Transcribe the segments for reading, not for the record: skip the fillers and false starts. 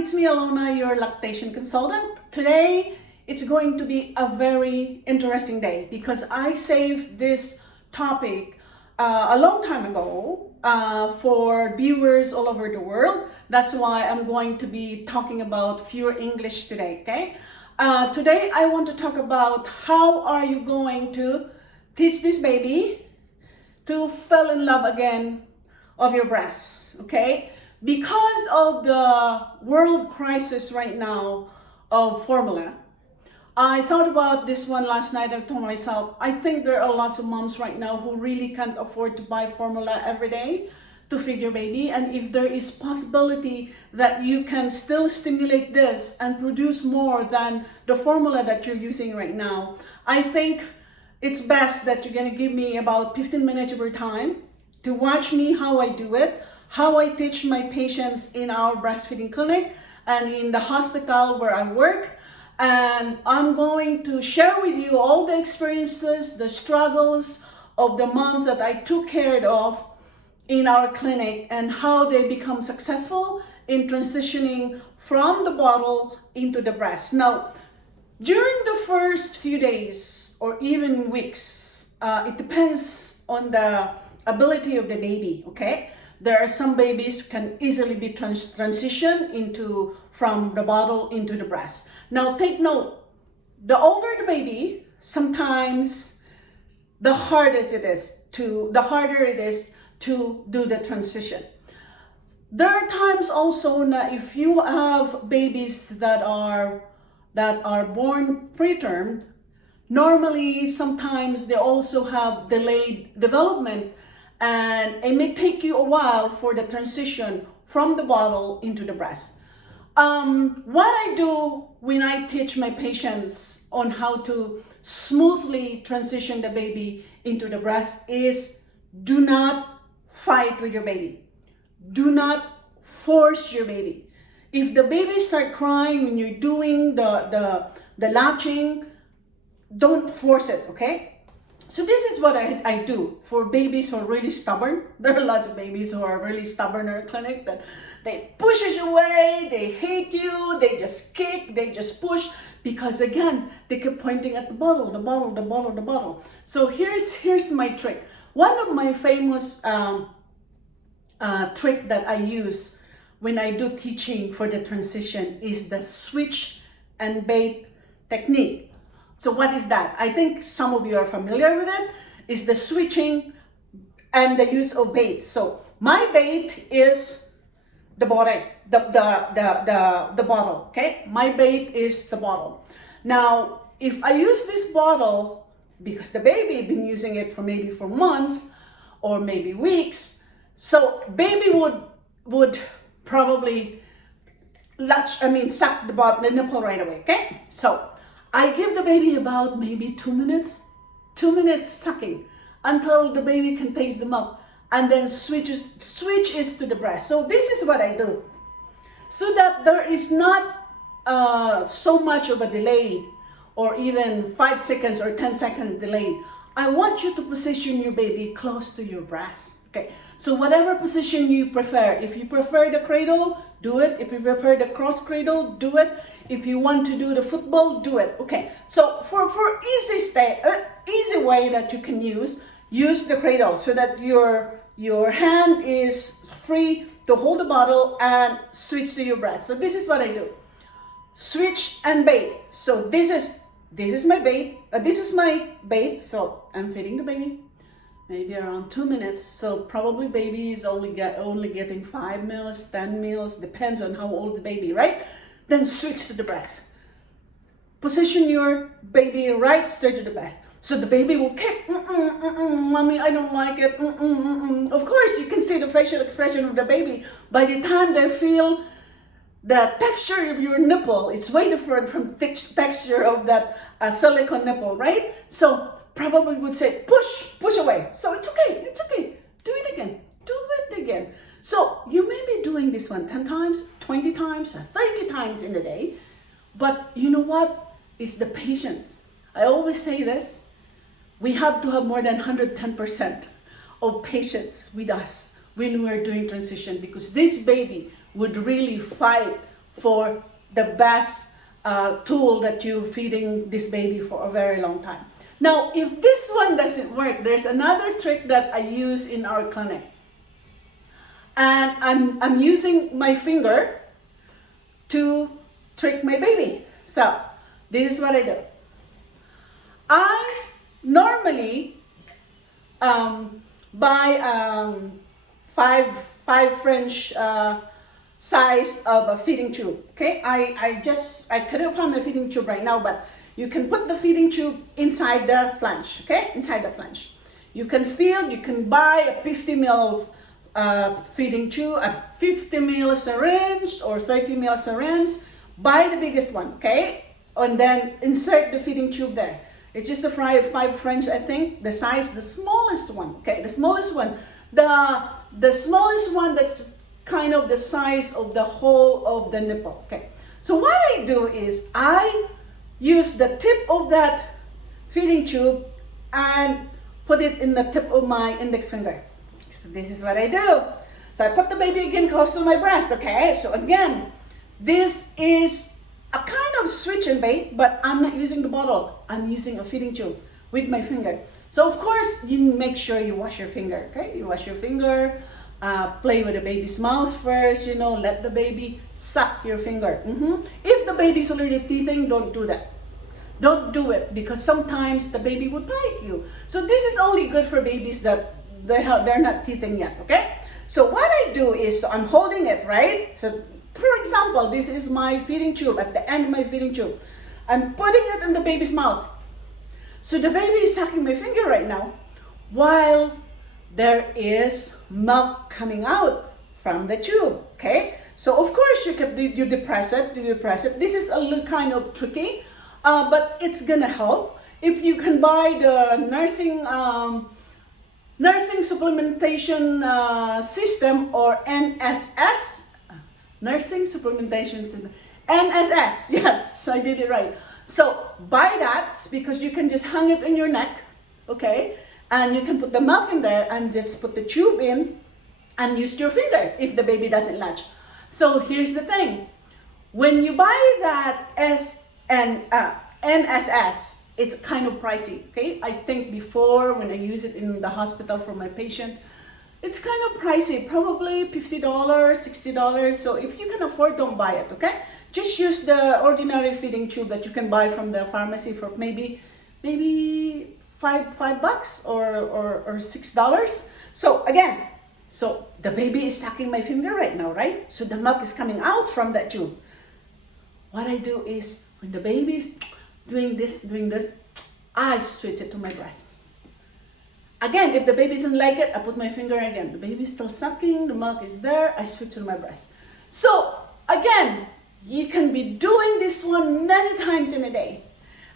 it's me Alona, your lactation consultant. Today, it's going to be a very interesting day because I saved this topic a long time ago for viewers all over the world. That's why I'm going to be talking about pure English today, okay? Today, I want to talk about how are you going to teach this baby to fall in love again of your breasts, okay? Because of the world crisis right now of formula, I thought about this one last night. I told myself, I think there are lots of moms right now who really can't afford to buy formula every day to feed your baby. And if there is possibility that you can still stimulate this and produce more than the formula that you're using right now, I think it's best that you're gonna give me about 15 minutes of your time to watch me how I do it, how I teach my patients in our breastfeeding clinic and in the hospital where I work. And I'm going to share with you all the experiences, the struggles of the moms that I took care of in our clinic and how they become successful in transitioning from the bottle into the breast. Now, during the first few days or even weeks, it depends on the ability of the baby, okay? There are some babies can easily be transitioned from the bottle into the breast. Now take note, the older the baby, sometimes the harder it is to do the transition. There are times also that if you have babies that are born preterm, normally sometimes they also have delayed development, and it may take you a while for the transition from the bottle into the breast. What I do when I teach my patients on how to smoothly transition the baby into the breast is do not fight with your baby. Do not force your baby. If the baby start crying when you're doing the latching, don't force it, okay? So this is what I do for babies who are really stubborn. There are lots of babies who are really stubborn in our clinic that they push you away, they hate you, they just kick, they just push, because again, they keep pointing at the bottle, the bottle, the bottle, the bottle. So here's my trick. One of my famous trick that I use when I do teaching for the transition is the switch and bait technique. So what is that? I think some of you are familiar with it. It's the switching and the use of bait. So my bait is the bottle, the bottle, okay? My bait is the bottle. Now, if I use this bottle, because the baby been using it for maybe for months or maybe weeks, so baby would probably suck the nipple right away, okay? So I give the baby about maybe 2 minutes sucking until the baby can taste the milk, and then switches to the breast. So this is what I do, so that there is not so much of a delay, or even 5 seconds or 10 seconds delayed. I want you to position your baby close to your breast. Okay, so whatever position you prefer. If you prefer the cradle, do it. If you prefer the cross cradle, do it. If you want to do the football, do it. Okay, so for easy way that you can use the cradle so that your hand is free to hold the bottle and switch to your breast. So this is what I do. Switch and bait. So this is my bait. This is my bait. So I'm feeding the baby. Maybe around 2 minutes. So probably baby is only getting 5 mils, 10 mils, depends on how old the baby, right? Then switch to the breast. Position your baby right straight to the breast. So the baby will kick, mommy, I don't like it, Of course, you can see the facial expression of the baby. By the time they feel the texture of your nipple, it's way different from the texture of that silicone nipple, right? So probably would say, push away. So it's okay, do it again. So you may be doing this one 10 times, 20 times, 30 times in a day, but you know what? It's the patience. I always say this, we have to have more than 110% of patience with us when we're doing transition, because this baby would really fight for the best tool that you're feeding this baby for a very long time. Now, if this one doesn't work, there's another trick that I use in our clinic. And I'm using my finger to trick my baby. So, this is what I do. I normally buy five French size of a feeding tube. Okay, I couldn't find my feeding tube right now, but you can put the feeding tube inside the flange. Okay, inside the flange. You can buy a 50 ml feeding tube, a 50 ml syringe or 30 ml syringe. Buy the biggest one, okay, and then insert the feeding tube there. It's just a five French, I think, the size, the smallest one, okay, the smallest one. The smallest one that's kind of the size of the whole of the nipple, okay. So what I do is I use the tip of that feeding tube and put it in the tip of my index finger. So this is what I do. So I put the baby again close to my breast, okay. So again, this is a kind of switch and bait, but I'm not using the bottle. I'm using a feeding tube with my finger. So of course, you make sure you wash your finger, okay? You wash your finger, play with the baby's mouth first, you know, let the baby suck your finger. If the baby's already teething, don't do that. Don't do it, because sometimes the baby would bite you. So this is only good for babies that they're not teething yet, okay? So what I do is, I'm holding it, right? So for example, this is my feeding tube, at the end of my feeding tube. I'm putting it in the baby's mouth. So the baby is sucking my finger right now, while there is milk coming out from the tube, okay? So of course you depress it, This is a little kind of tricky, but it's gonna help. If you can buy the nursing supplementation system, or NSS, nursing supplementation system, NSS, yes, I did it right. So buy that, because you can just hang it in your neck, okay? And you can put the milk in there and just put the tube in and use your finger if the baby doesn't latch. So here's the thing. When you buy that NSS, it's kind of pricey, okay? I think before, when I use it in the hospital for my patient, it's kind of pricey, probably $50, $60. So if you can afford, don't buy it, okay? Just use the ordinary feeding tube that you can buy from the pharmacy for maybe $5 or $6. So again, so the baby is sucking my finger right now, right? So the milk is coming out from that tube. What I do is, when the baby is doing this, I switch it to my breast. Again, if the baby doesn't like it, I put my finger again. The baby's still sucking, the milk is there, I switch to my breast. So again, you can be doing this one many times in a day.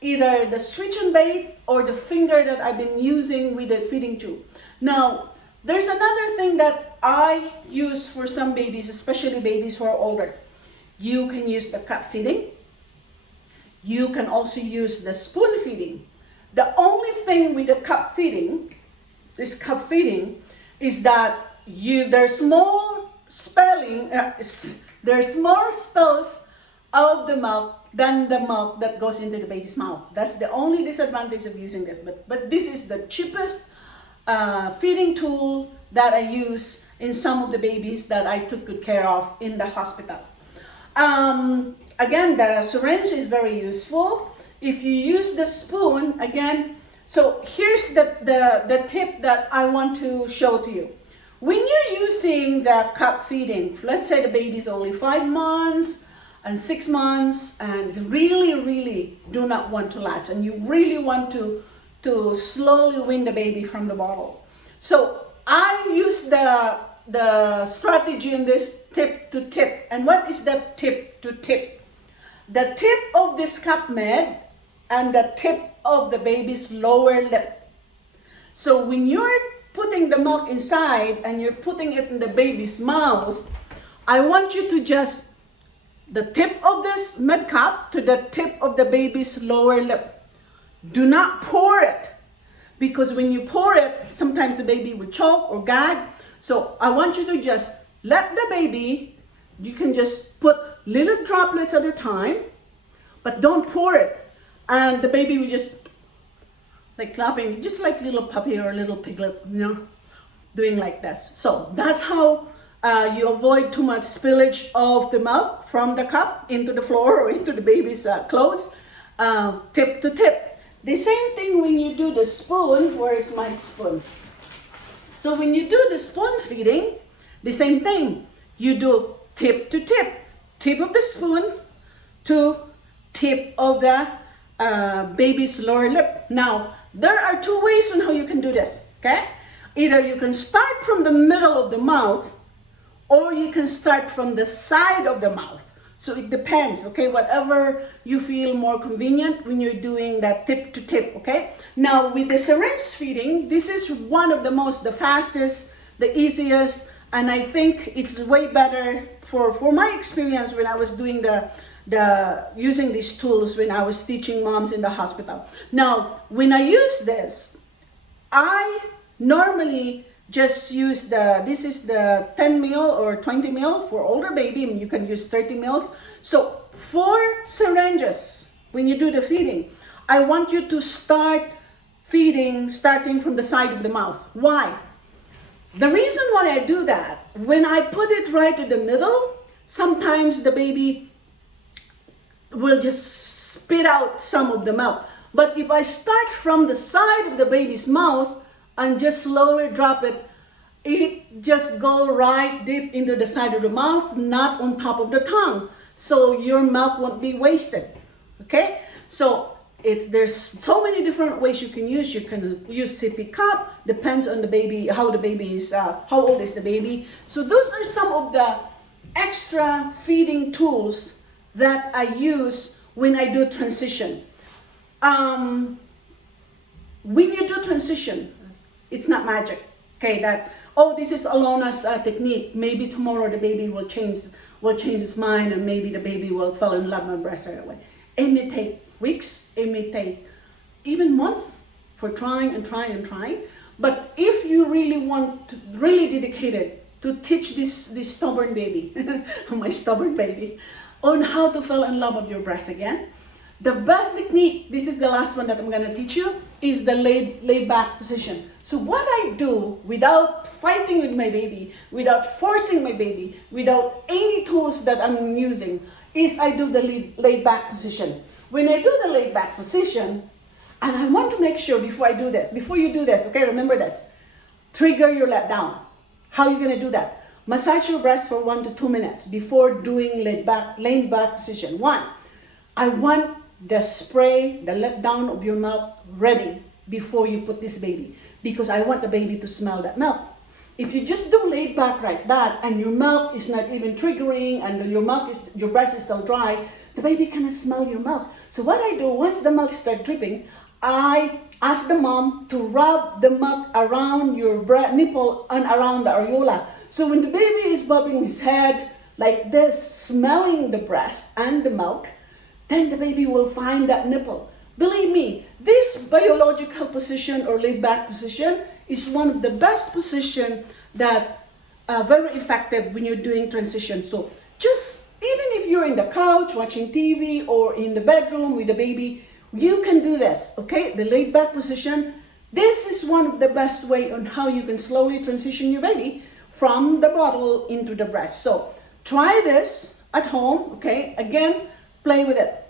Either the switch and bait or the finger that I've been using with the feeding tube. Now, there's another thing that I use for some babies, especially babies who are older. You can use the cup feeding. You can also use the spoon feeding. The only thing with the cup feeding, is that there's more spills of the milk than the milk that goes into the baby's mouth. That's the only disadvantage of using this. But this is the cheapest feeding tool that I use in some of the babies that I took good care of in the hospital. Again, the syringe is very useful. If you use the spoon, again, so here's the tip that I want to show to you. When you're using the cup feeding, let's say the baby's only 5 months and 6 months and really do not want to latch, and you really want to slowly wean the baby from the bottle. So I use the strategy in this tip to tip. And what is the tip to tip? The tip of this cup med and the tip of the baby's lower lip. So when you're putting the milk inside and you're putting it in the baby's mouth, I want you to just the tip of this med cup to the tip of the baby's lower lip. Do not pour it, because when you pour it, sometimes the baby will choke or gag. So I want you to just let the baby, you can just put little droplets at a time, but don't pour it. And the baby will just like clapping, just like little puppy or little piglet, you know, doing like this. So that's how you avoid too much spillage of the milk from the cup into the floor or into the baby's clothes, tip to tip. The same thing when you do the spoon. Where is my spoon? So when you do the spoon feeding, the same thing. You do tip to tip. Tip of the spoon to tip of the baby's lower lip. Now, there are two ways on how you can do this, okay? Either you can start from the middle of the mouth, or you can start from the side of the mouth. So it depends, okay? Whatever you feel more convenient when you're doing that tip to tip, okay? Now, with the syringe feeding, this is one of the fastest, the easiest, and I think it's way better for my experience when I was doing using these tools when I was teaching moms in the hospital. Now, when I use this, I normally just use this is the 10 mil or 20 mil for older baby, and you can use 30 mils. So for syringes, when you do the feeding, I want you to start feeding starting from the side of the mouth. Why? The reason why I do that, when I put it right to the middle, sometimes the baby will just spit out some of the milk. But if I start from the side of the baby's mouth and just slowly drop it, it just go right deep into the side of the mouth, not on top of the tongue. So your milk won't be wasted, okay? So there's so many different ways you can use. You can use sippy cup, depends on the baby, how the baby is, how old is the baby. So those are some of the extra feeding tools that I use when I do transition. When you do transition, it's not magic, okay? That, oh, this is Alona's technique. Maybe tomorrow the baby will change his mind, and maybe the baby will fall in love with my breast right away. It may take weeks, it may take even months for trying and trying and trying. But if you really want to, really dedicated to teach this stubborn baby, my stubborn baby, on how to fall in love with your breast again, the best technique, this is the last one that I'm going to teach you, is the laid back position. So what I do without fighting with my baby, without forcing my baby, without any tools that I'm using, is I do the laid back position. When I do the laid back position, and I want to make sure before you do this, okay, remember this, trigger your let down. How are you going to do that? Massage your breast for 1 to 2 minutes before doing laid back position. 1, I want the spray, the let down of your milk ready before you put this baby, because I want the baby to smell that milk. If you just do laid back like that and your milk is not even triggering and your breast is still dry, the baby cannot smell your milk. So what I do, once the milk starts dripping, I ask the mom to rub the milk around your nipple and around the areola. So when the baby is bobbing his head like this, smelling the breast and the milk, then the baby will find that nipple. Believe me, this biological position or laid back position is one of the best position that very effective when you're doing transition. So just even if you're in the couch watching TV or in the bedroom with the baby, you can do this, okay? The laid back position. This is one of the best way on how you can slowly transition your baby from the bottle into the breast. So try this at home, okay? Again, play with it.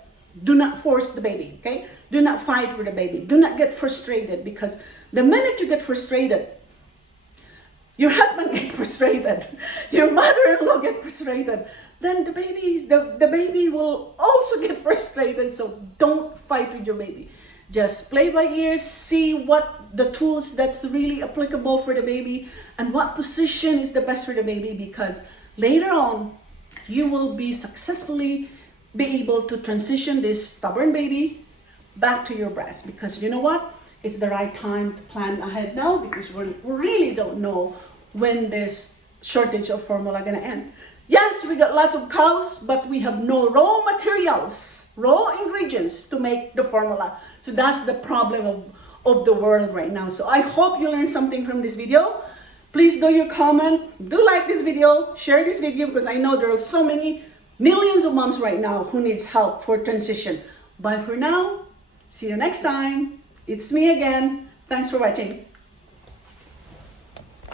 Do not force the baby, okay? Do not fight with the baby. Do not get frustrated, because the minute you get frustrated, your husband gets frustrated, your mother-in-law gets frustrated, then the baby will also get frustrated. So don't fight with your baby. Just play by ears, see what the tools that's really applicable for the baby and what position is the best for the baby, because later on you will be successfully be able to transition this stubborn baby back to your breast. Because you know what? It's the right time to plan ahead now, because we really don't know when this shortage of formula gonna end. Yes, we got lots of cows, but we have no raw materials, raw ingredients to make the formula. So that's the problem of the world right now. So I hope you learned something from this video. Please do your comment, do like this video, share this video, because I know there are so many millions of moms right now who needs help for transition. Bye for now. See you next time. It's me again. Thanks for watching.